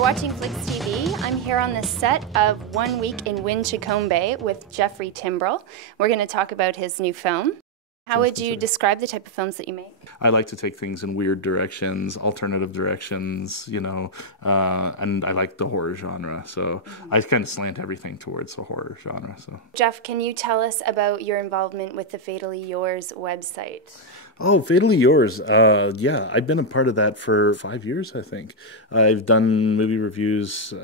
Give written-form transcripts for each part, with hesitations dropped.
You're watching Flixx TV. I'm here on the set of One Week in Windchocombe with Jeffery Timbrell. We're going to talk about his new film. How would you describe the type of films that you make? I like to take things in weird directions, alternative directions, you know, and I like the horror genre. So I kind of slant everything towards the horror genre. So, Jeff, can you tell us about your involvement with the Fatally Yours website? Oh, Fatally Yours. Yeah, I've been a part of that for 5 years, I think. I've done movie reviews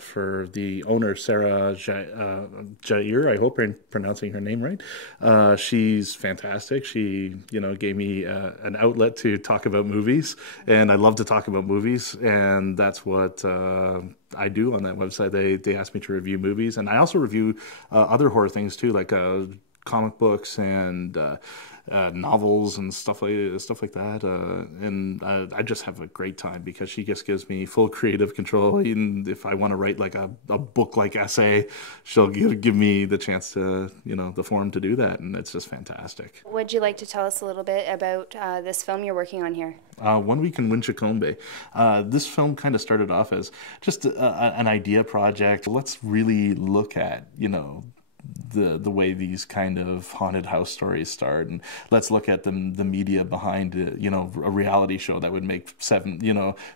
for the owner, Sarah Jair. I hope I'm pronouncing her name right. She's fantastic. She, you know, gave me an outlet to talk about movies, and I love to talk about movies, and that's what I do on that website. They ask me to review movies, and I also review other horror things too, like comic books and novels and stuff like that, and I just have a great time because she just gives me full creative control. Even if I want to write like a book-like essay, she'll give me the chance to, you know, the forum to do that, and it's just fantastic. Would you like to tell us a little bit about this film you're working on here? One Week in Windchocombe. This film kind of started off as just an idea project. Let's really look at, you know, the way these kind of haunted house stories start, and let's look at the media behind it, you know, a reality show that would make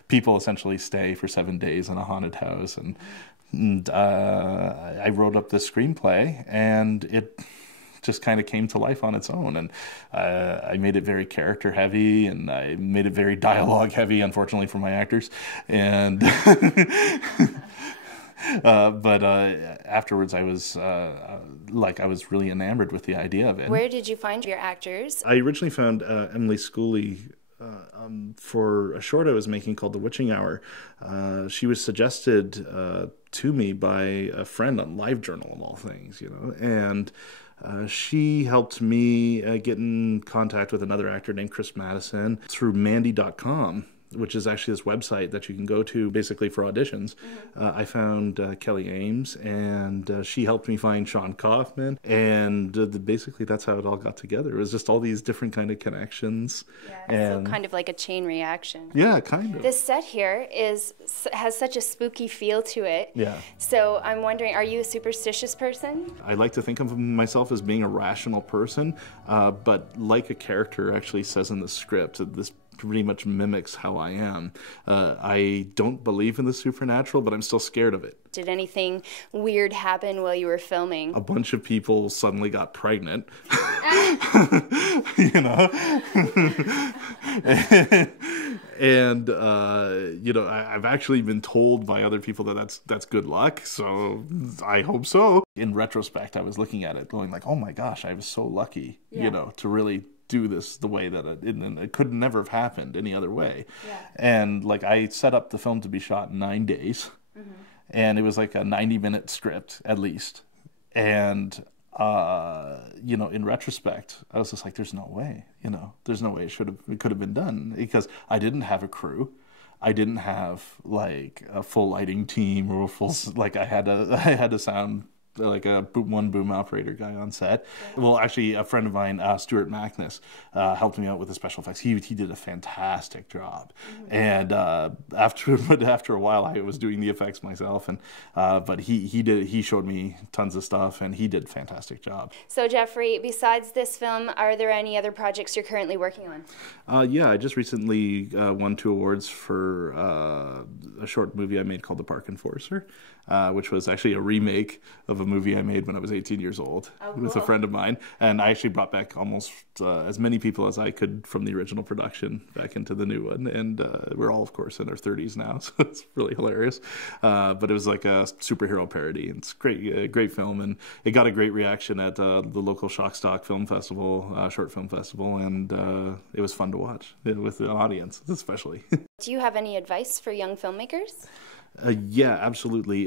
people essentially stay for 7 days in a haunted house, and I wrote up this screenplay, and it just kind of came to life on its own, and I made it very character heavy, and I made it very dialogue heavy, unfortunately for my actors, and but afterwards I was really enamored with the idea of it. Where did you find your actors? I originally found Emily Schooley for a short I was making called The Witching Hour. She was suggested to me by a friend on LiveJournal of all things, you know, and she helped me get in contact with another actor named Chris Madison through Mandy.com, which is actually this website that you can go to basically for auditions. I found Kelly Ames, and she helped me find Sean Kaufman, and basically that's how it all got together. It was just all these different kind of connections. Yeah, and so kind of like a chain reaction. Yeah, kind of. This set here has such a spooky feel to it. Yeah. So I'm wondering, are you a superstitious person? I like to think of myself as being a rational person, but like a character actually says in the script, this pretty much mimics how I am. I don't believe in the supernatural, but I'm still scared of it. Did anything weird happen while you were filming? A bunch of people suddenly got pregnant. You know? And, you know, I've actually been told by other people that that's good luck, so I hope so. In retrospect, I was looking at it going like, oh my gosh, I was so lucky, you know, to really do this the way that it could never have happened any other way. Yeah. And like I set up the film to be shot in 9 days, and it was like a 90-minute script at least. And you know, in retrospect, I was just like, there's no way, you know, there's no way it could have been done, because I didn't have a crew. I didn't have like a full lighting team or a full, like I had a sound, like a one boom operator guy on set. Well, actually, a friend of mine, Stuart Mackness, helped me out with the special effects. He did a fantastic job. And after a while, I was doing the effects myself, and but he showed me tons of stuff, and he did a fantastic job. So Jeffrey, besides this film, are there any other projects you're currently working on? Yeah, I just recently won 2 awards for a short movie I made called The Park Enforcer, which was actually a remake of a movie I made when I was 18 years old with a friend of mine. And I actually brought back almost as many people as I could from the original production back into the new one. And we're all, of course, in our 30s now, so it's really hilarious. But it was like a superhero parody. It's great film, and it got a great reaction at the local Shockstock Film Festival, Short Film Festival, and it was fun to watch with the audience, especially. Do you have any advice for young filmmakers? Yeah, absolutely.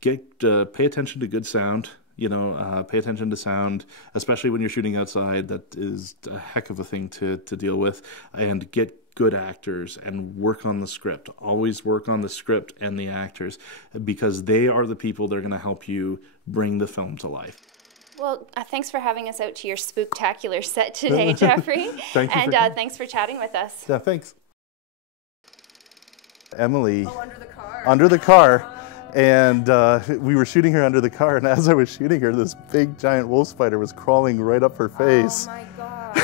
Pay attention to good sound. You know, pay attention to sound, especially when you're shooting outside. That is a heck of a thing to deal with. And get good actors and work on the script. Always work on the script and the actors, because they are the people that are going to help you bring the film to life. Well, thanks for having us out to your spooktacular set today, Jeffrey. Thank you. And thanks for chatting with us. Yeah, thanks. Emily. Oh, under the car. Under the car. And we were shooting her under the car, and as I was shooting her, this big giant wolf spider was crawling right up her face. Oh my god.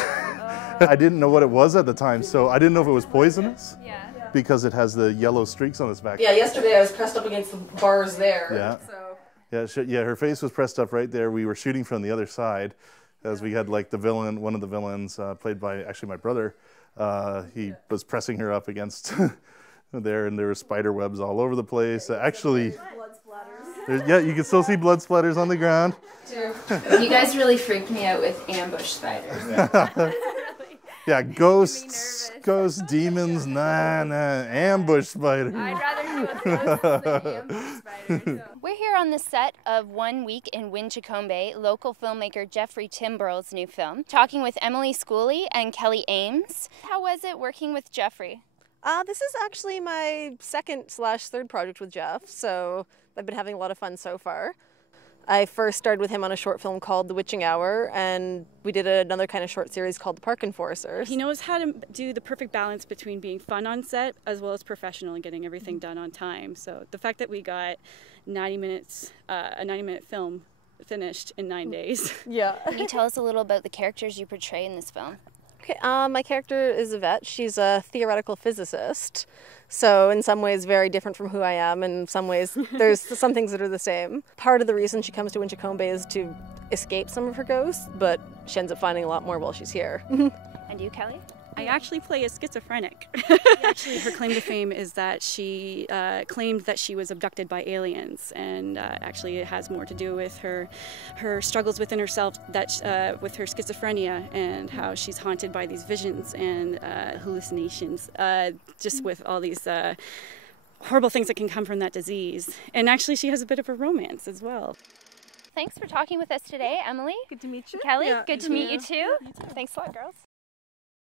I didn't know what it was at the time, so I didn't know if it was poisonous. Yeah. Because it has the yellow streaks on its back. Yeah, yesterday I was pressed up against the bars there. Yeah. So. Yeah, her face was pressed up right there. We were shooting from the other side, as we had like the villain, one of the villains, played by actually my brother. He was pressing her up against there, and there were spider webs all over the place. Actually, Blood splatters. yeah, you can still see blood splatters on the ground. You guys really freaked me out with ambush spiders. Yeah, ghosts, demons, ambush spiders. I'd rather deal with ghosts than ambush spiders. We're here on the set of One Week in Windchocombe, local filmmaker Jeffery Timbrell's new film, talking with Emily Schooley and Kelly Ames. How was it working with Jeffrey? This is actually my second/third project with Jeff, so I've been having a lot of fun so far. I first started with him on a short film called The Witching Hour, and we did another kind of short series called The Park Enforcers. He knows how to do the perfect balance between being fun on set as well as professional and getting everything done on time. So the fact that we got 90 minutes, a 90-minute film finished in 9 days. Yeah. Can you tell us a little about the characters you portray in this film? Okay, my character is Yvette. She's a theoretical physicist, so in some ways very different from who I am, and in some ways there's some things that are the same. Part of the reason she comes to Windchocombe is to escape some of her ghosts, but she ends up finding a lot more while she's here. And you, Kelly? I actually play a schizophrenic. Actually, her claim to fame is that she claimed that she was abducted by aliens, and actually it has more to do with her struggles within herself, that with her schizophrenia, and how she's haunted by these visions and hallucinations, just with all these horrible things that can come from that disease. And actually she has a bit of a romance as well. Thanks for talking with us today, Emily. Good to meet you. Kelly, Yeah, good to meet you too. Thanks a lot, girls.